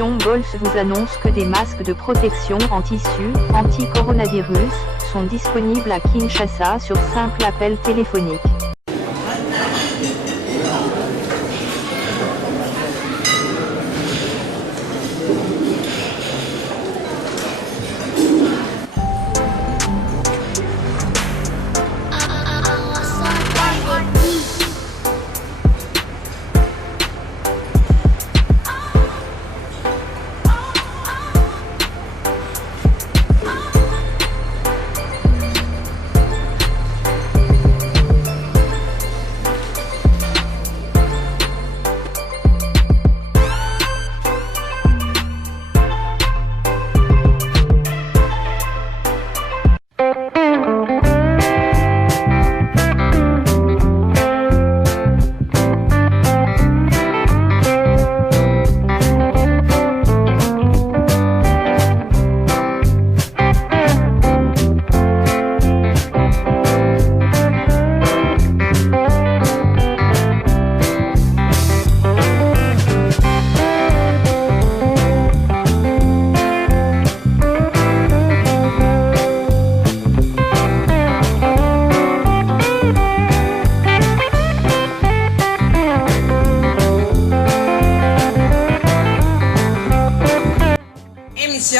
Fondation Bols vous annonce que des masques de protection en tissu, anti-coronavirus, sont disponibles à Kinshasa sur simple appel téléphonique.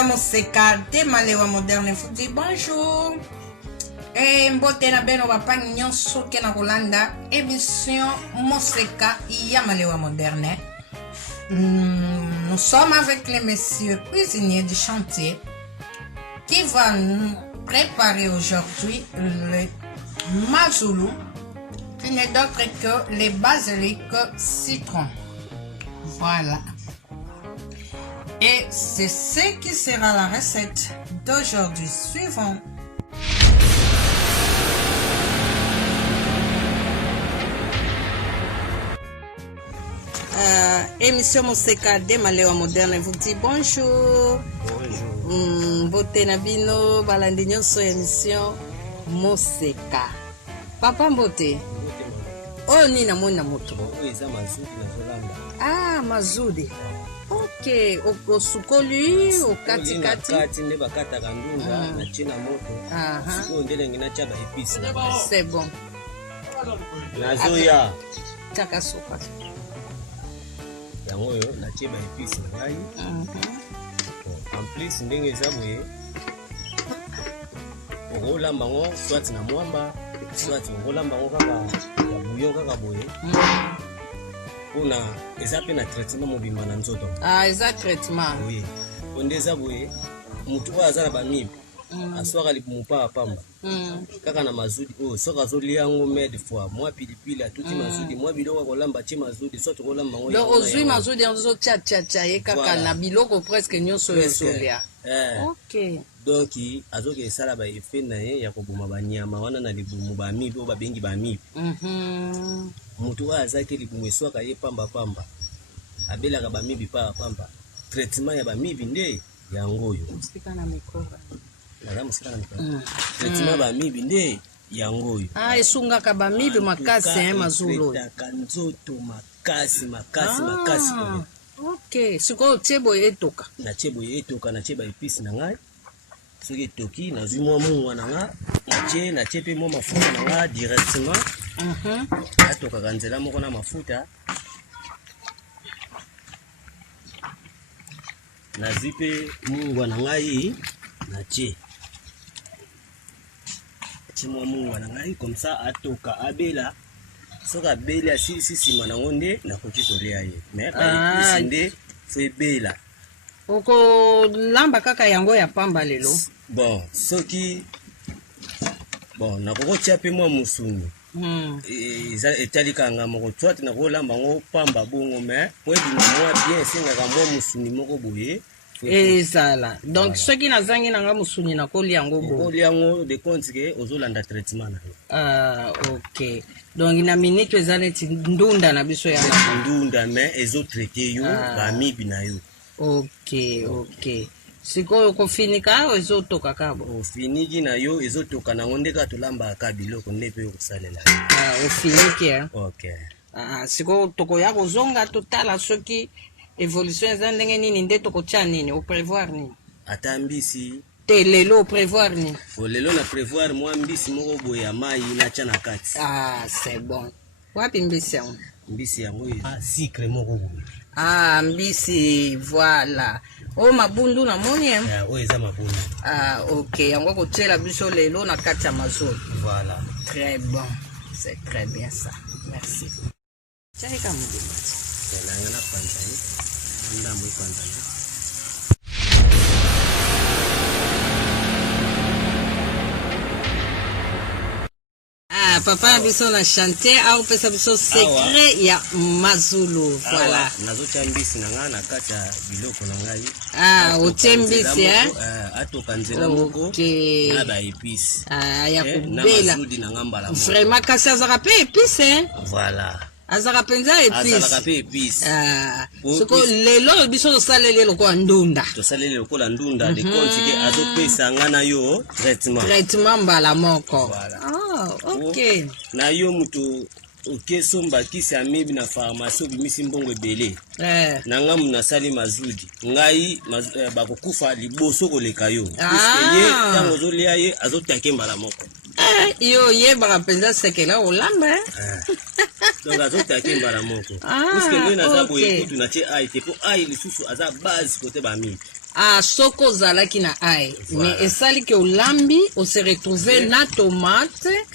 Moseka de Malewa Moderne vous dit bonjour et mbote na beno bapa nyonso ke na Rolanda émission Moseka ya Malewa Moderne. Nous sommes avec les messieurs cuisiniers du chantier qui va nous préparer aujourd'hui le mazoulou qui n'est d'autre que les basilic citron. Voilà. Et c'est ce qui sera la recette d'aujourd'hui. Suivant. Émission Moseka de Malewa Moderne vous dit bonjour. Bonjour. Bote na bino balandi nyonso émission Moseka. Papa Mbote. Oh ni na mona moto. Ah mazudi. Ok, au sukoli, au kati kati. Kati ne bakata kandunda na china moto. Siko ndele ngina chaba épice. C'est bon. Nazoya. Chaka sopa. Yango yo na cheba épice ngai. En plus ndenge zabwe. Okolamba ngo soit na mwamba, soit okolamba ngo kaka ya bouillon kaka boye. Una ezape na traitement mobimba na nzoto. Ah, eza traitement. Oui. Ondeza boye mutu wa azala ba mibi. Aswaka limupa pamba. Kaka na mazudi soka zolia ngo med fois moi pilipili atuti mazudi moi biloko kolamba ti mazudi soto kolamba ngo. Donc ozui mazudi nzo cha ye kaka na biloko presque nyonso yosolia. OK. Donc azoke esala ba effet na ye ya koboma banyama wana na libumu ba mibi o babengi ba mibi. Mutu wa azaki libumu eswaka ye pamba pamba. Abelaka ba mibi pamba. Traitement ya ba mibi nde yango yo. Musika na mikora. Traitement ba mibi nde yango yo. Ah esunga ka ba mibi makasi mazulu. Nzoto makasi. OK, siko tiebo etoka. Na tiebo etoka na tieba épice na ngai. Soki toki na zui mwa mungu na nga na chepe mwa mafuta na nga directement. Atoka kanzela moko na mafuta. Na zipe mungu na ngai na che. Chimwa mungu na ngai comme ça atoka abela. Soka bela si manangonde na kokitolia ye. Mais ka nde fe bela. Oko lamba kaka yango ya pamba lelo. Bon, soki bon na koko chape mwa musuni. Etali kanga moko twati na ko lamba ngo pamba bongo mais po di mwa bien singa ka mwa musuni moko boye. Ezala. Donc soki nazangi nanga musuni na koli yango bo. Koli yango de compte que ozolanda traitement na. Ah, OK. Donc ina minute ezaleti ndunda na biso ya ndunda mais ezo traiter yo ba mibi na yo. OK. Siko ko finika ezotoka kabo. O finiki na yo ezotoka na ngondeka tolamba ka biloko ndepe yo kusalela. O finiki. OK. Siko toko ya kozonga totala soki évolution eza ndenge nini nde tokotia nini au prévoir nini ata mbisi te lelo au prévoir nini lelo na prévoir mwa mbisi moko boye ya mai natia na kati. c'est bon wapi mbisi yango mbisi yango sucre moko boye mbisi voilà o mabundu na moni oyo eza mabundu ok yango kotiela biso lelo na kati ya mazolo. Voilà, très bon, c'est très bien ça, merci. Chaika mudimati nanga na panzani ndambo panzani papa biso na chanter au pesa biso secret ya mazulu. Voilà, nazotia mbisi nanga na kati ya biloko na ngai otie mbisi atoka nzela moko na ba épices ya kubela nanga mbala vraiment kasi azaka pe épice voilà, azaka penza épice soko lelo biso tosaleli lokola ndunda de compte ke azopesa nga na yo traitement mbala moko. Ok, na yo mutu okesomba kisi ya mibi na pharmacie obimisi mbongo ebele nanga munasali mazudi ngai bakokufa liboso koleka yo puisque ye ntango ozolia ye azotake mbala moko yo yebaka mpenza sekela olamba donc azotake mbala moko puisque ngai naza boye kutu natie ai te po ai lisusu aza base kote bamibi soko ozalaki na ai mais esali ke olambi ose retrouve na tomate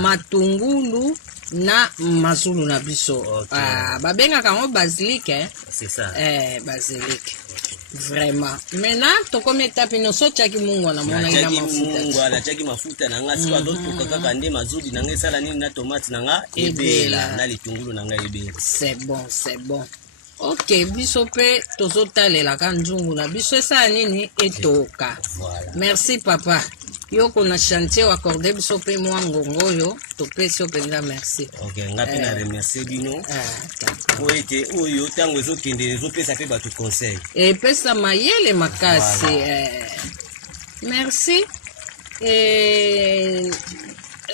matungulu na mazulu na biso. Babengaka yango basilic c'est ça, basilic vraiment. Maintenant tokomi etape nyonso otiaki mungu na mona ina mafuta natiaki mafuta na nga siko azotuka kaka nde mazudi na nga esala nini na tomate na nga ebela na litungulu na nga ebela. C'est bon, c'est bon. Ok, biso pe tozotalelaka nzungu na biso esala nini etoka. Merci papa. Yoko na chantier wa accordé biso pe mwa ngongo oyo topesi openza merci. Ok, nga pe na remercier bino oete oyo tango ezokende ezopesa pe bato conseil epesa mayele makasi. Merci.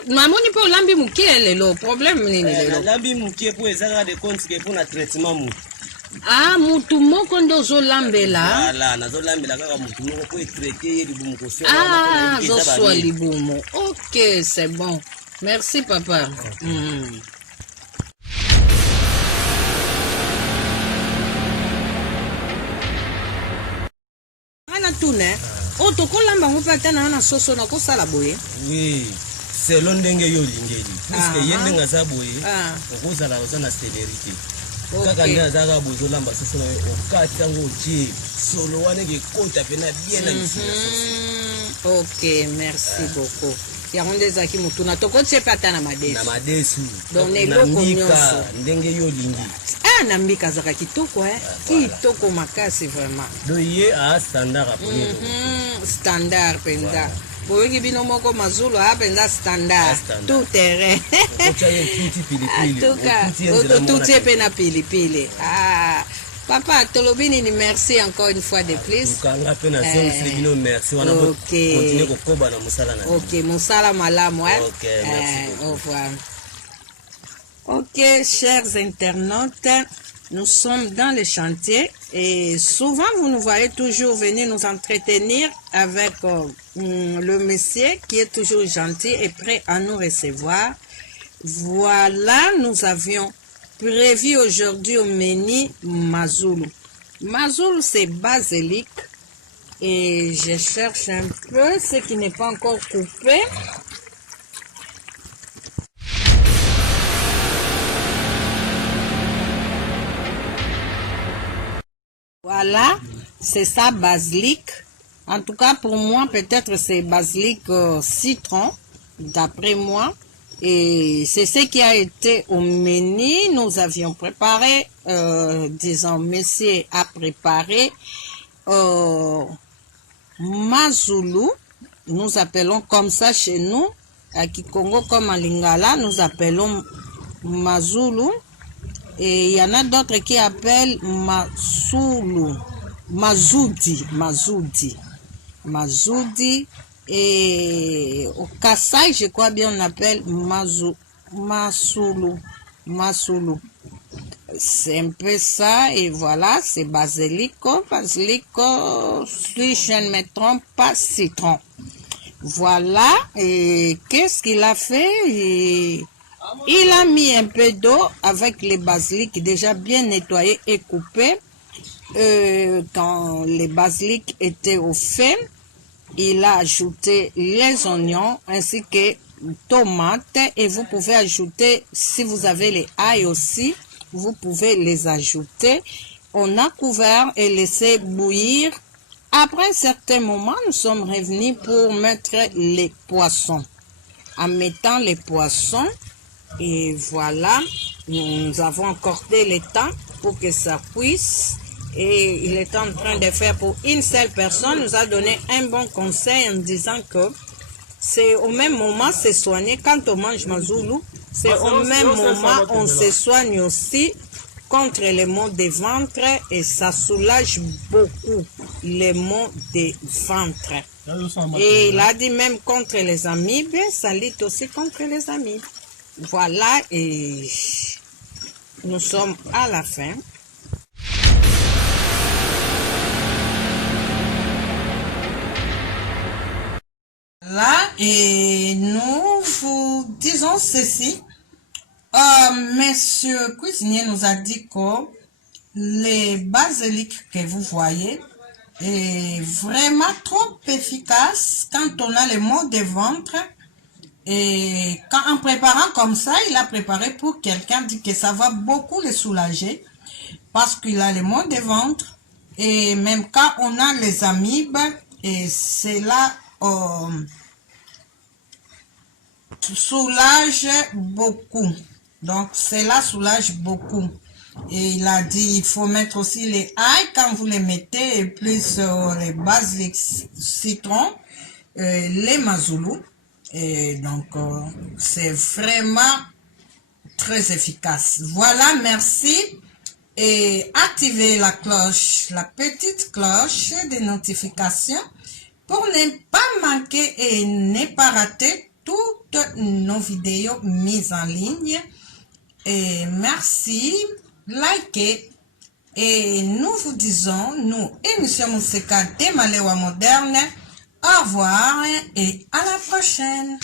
Mamoni po lambi mukie lelo problème nini lelo lambi mukie po ezaka de compte ke po na traitement mutu mutu moko ndo ozolambela. Voilà, nazolambela kaka mutu moko po etraite ye libumu kosala zoswa libumu. Ok, c'est bon, merci papa. Ana tune tokolamba ngo pe ata na soso na kosala boye. Oui, selon ndenge yo lingeli puisque ye ndenge aza boye okozala oza na célérité kaka nde azaka boye ozolamba soso na yo okati yango otie solo wana ekekota pena bien na misila soso. Ok, merci beaucoup. yango nde ezalaki motuna tokotie pe ata na madesu donc eloko nyonso ndenge yo olingi. Na mbika azalaka kitoko kitoko makasi vraiment do ye standard standard penza boyoki bino moko mazulu penza standard tout terrain otutie pe na pilipili. Papa, Tolobini, merci encore une fois de plus. Ok, Moussala Malam, ok, merci. Au revoir. Ok, chers internautes, nous sommes dans le chantier et souvent vous nous voyez toujours venir nous entretenir avec le monsieur qui est toujours gentil et prêt à nous recevoir. Voilà, nous avions prévu aujourd'hui au menu mazulu. Mazulu, c'est basilic et je cherche un peu ce qui n'est pas encore coupé. Voilà, c'est ça, basilic. En tout cas, pour moi, peut-être c'est basilic citron, d'après moi. Et c'est ce qui a été au menu. Nous avions préparé, disons, monsieur a préparé mazulu. Nous appelons comme ça chez nous. À Kikongo comme à Lingala, nous appelons mazulu. Et il y en a d'autres qui appellent masulu, mazoudi. Et au Kassai, je crois bien on appelle masulu. c'est un peu ça, et voilà, c'est basilico, si je ne me trompe pas, citron. Voilà, et qu'est-ce qu'il a fait? Il a mis un peu d'eau avec les basiliques déjà bien nettoyés et coupés. Quand les basiliques étaient au fait, il a ajouté les oignons ainsi que tomates, et vous pouvez ajouter, si vous avez les ail aussi, vous pouvez les ajouter. On a couvert et laissé bouillir. Après un certain moment, nous sommes revenus pour mettre les poissons. En mettant les poissons, et voilà, nous avons accordé le temps pour que ça cuise. Et il est en train de faire pour une seule personne. Nous a donné un bon conseil en disant que c'est au même moment se soigner. Quand on mange mazulu, c'est au même moment on se soigne aussi contre les maux de ventre, et ça soulage beaucoup les maux de ventre. Et il a dit même contre les amibes, ça lutte aussi contre les amibes. Voilà, et nous sommes à la fin. Là, et nous vous disons ceci. Monsieur cuisinier nous a dit que les basiliques que vous voyez est vraiment trop efficace quand on a les maux de ventre. Et en préparant comme ça, il a préparé pour quelqu'un, dit que ça va beaucoup le soulager parce qu'il a les maux de ventre. Et même quand on a les amibes, et cela soulage beaucoup. Donc, cela soulage beaucoup. Et il a dit, il faut mettre aussi les ail quand vous les mettez, et plus les basilic citron, les mazulu. Et donc, c'est vraiment très efficace. Voilà, merci. Et activez la cloche, la petite cloche de notification pour ne pas manquer et ne pas rater toutes nos vidéos mises en ligne. Et merci, likez. Et nous vous disons, nous, émission Moseka de Malewa Moderne, au revoir et à la prochaine.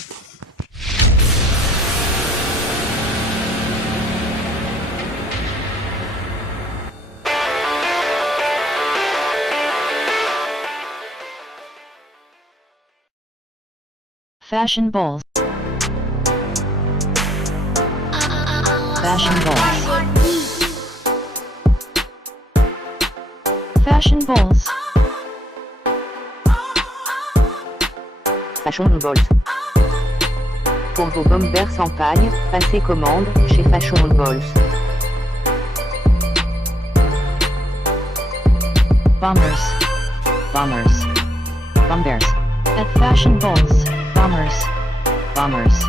Fashion balls. Fashion balls. Fashion balls. Fashion balls. Pour vos bombers sans paille, passez commande chez Fashion balls. Bombers. Bombers. Bombers. At Fashion balls. Bombers. Bombers.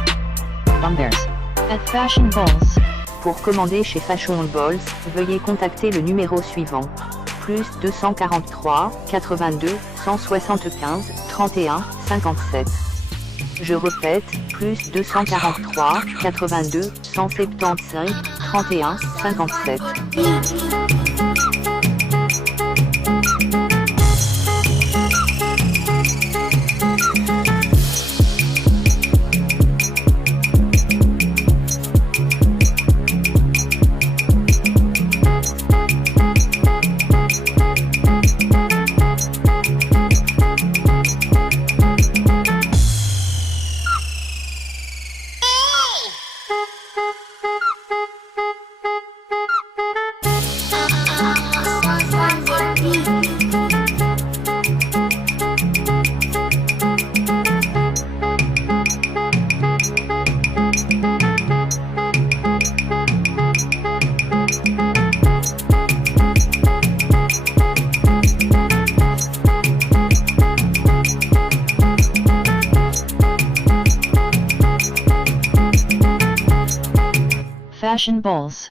Bombers. At Fashion balls. Pour commander chez Fashion balls, veuillez contacter le numéro suivant. Plus 243 82 175 31 57. Je répète, plus 243 82 175 31 57. Fashion balls.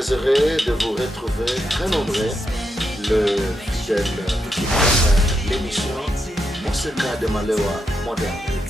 très heureux de vous retrouver très nombreux, le fidèle qui prend l'émission Monseka de Malewa moderne.